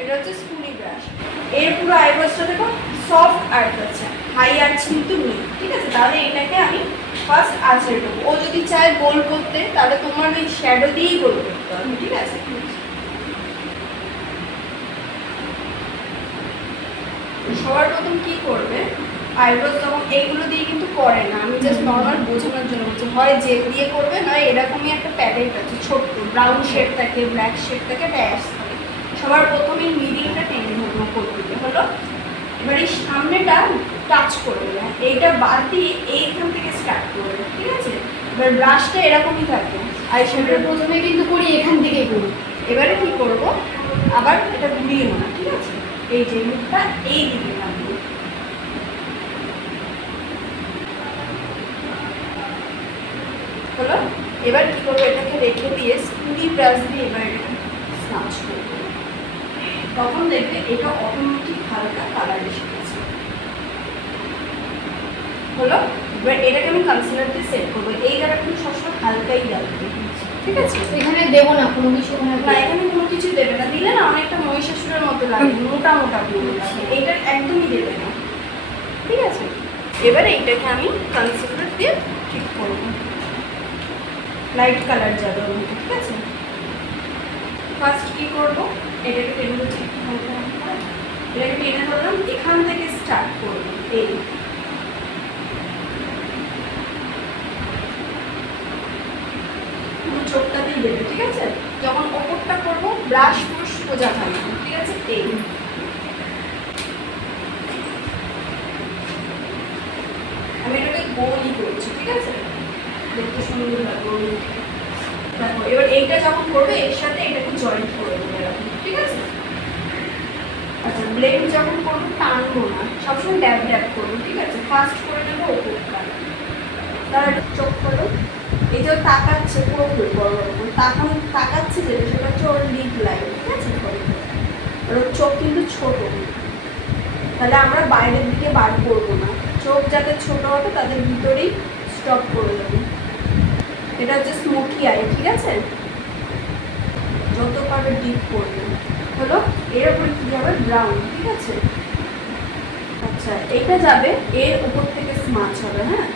এটা হচ্ছে স্পুনি ব্রাশ। এর পুরো আইব্রোসটা দেখো সফট আর্ট আছে হাই আর্চ কিন্তু নেই, ঠিক আছে? তাহলে এটাকে আমি ফার্স্ট আর্চে দেবো ও যদি চায় গোল করতে, তাহলে তোমার ওই শ্যাডো দিয়েই গোল করতে হবে, ঠিক আছে? সবার প্রথম কি করবে? আইব্রোজ যখন এইগুলো দিয়ে কিন্তু করে না, আমি জাস্ট নর্মাল বোঝানোর জন্য বলছি, হয় জেল দিয়ে করবে, নয় এরকমই একটা প্যালেট আছে, ছোট্ট ব্রাউন শেড থাকে ব্ল্যাক শেড থাকে থাকে সবার প্রথমে মিডিলটা টেনে ধরবো করতে হলো। এবার এই সামনেটা টাচ করবে না এইটা বাদ দিয়ে এইখান থেকে স্টার্ট করবে ঠিক আছে? এবার ব্রাশটা এরকমই থাকে। আর আমরা প্রথমে কিন্তু করি এখান থেকেই করি। এবারে কি করব? আবার এটা ঘুরিয়ে নেব ঠিক আছে? এই যে মুখটা এই দিকে হলো? এবার কি করব? এটাকে রেখে দিয়ে স্কুলি ব্রাশ দিয়ে এবার এটাকে স্নাচ করব। তখন দেখবে এটা অটোমেটিক হালকা কালার এসে গেছে হলো? এবার এটাকে আমি কনসিলার দিয়ে সেট করব। এই জায়গাটা কিন্তু সবসময় হালকাই রাখবে ঠিক আছে? এখানে দেবো না কোনো কিছু না এখানে কোনো কিছু দেবে না। দিলে না অনেকটা মহিষাসুরের মতো লাগে মোটা মোটা পুরো এইটা একদমই দেবে না। ঠিক আছে? এবারে এইটাকে আমি কনসিলার দিয়ে ঠিক করব। লাইট কালার যাবে ঠিক আছে? ফার্স্ট কি করব? এটাকে হালকা। এটাকে টেনে ধরলাম, এখান থেকে স্টার্ট করব। এই। চোখটাতেই দেবে, ঠিক আছে? যখন ওপরটা করব ব্রাশ পুরো সোজা থাকবে, ঠিক আছে? এই। আমি এটাকে গোলই করছি, ঠিক আছে? দেখতে সুন্দর লাগবে দেখো এবার এইটা যখন করবে, এর সাথে এটাকে জয়েন্ট করে দেবে এরকম ঠিক আছে? আচ্ছা ব্লেড যখন করব টানবো না। সবসময় ড্যাব ড্যাব করব, ঠিক আছে? ফার্স্ট করে নেব ওপরটা। তাহলে চোখ করো এই যে তাকাচ্ছে পুরো বড় রকম তাকান, তাকাচ্ছে যেটা, সেটা হচ্ছে ওর লিপ লাইন ঠিক আছে? আর ওর চোখ কিন্তু ছোট। তাহলে আমরা বাইরের দিকে বার করব না। চোখ যাদের ছোট হবে, তাদের ভিতরেই স্টপ করে দেবো। এটা হচ্ছে স্মোকি আই ঠিক আছে? যত পারবে ডিপ করবে। হলো এর উপরে কি হবে? ব্রাউন ঠিক আছে? আচ্ছা এটা যাবে, এর উপর থেকে স্মাচ হবে হ্যাঁ?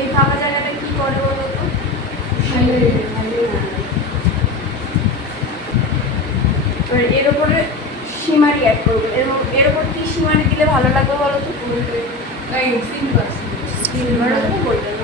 এই ফাঁকা জায়গাটা কি করে বলো তো? এবার এর উপরে সিমারি অ্যাড করব। এর এর উপর কি সিমারি দিলে ভালো লাগবে বলো তো? કયું સિમ્પલ સિમ્પલ બોલતા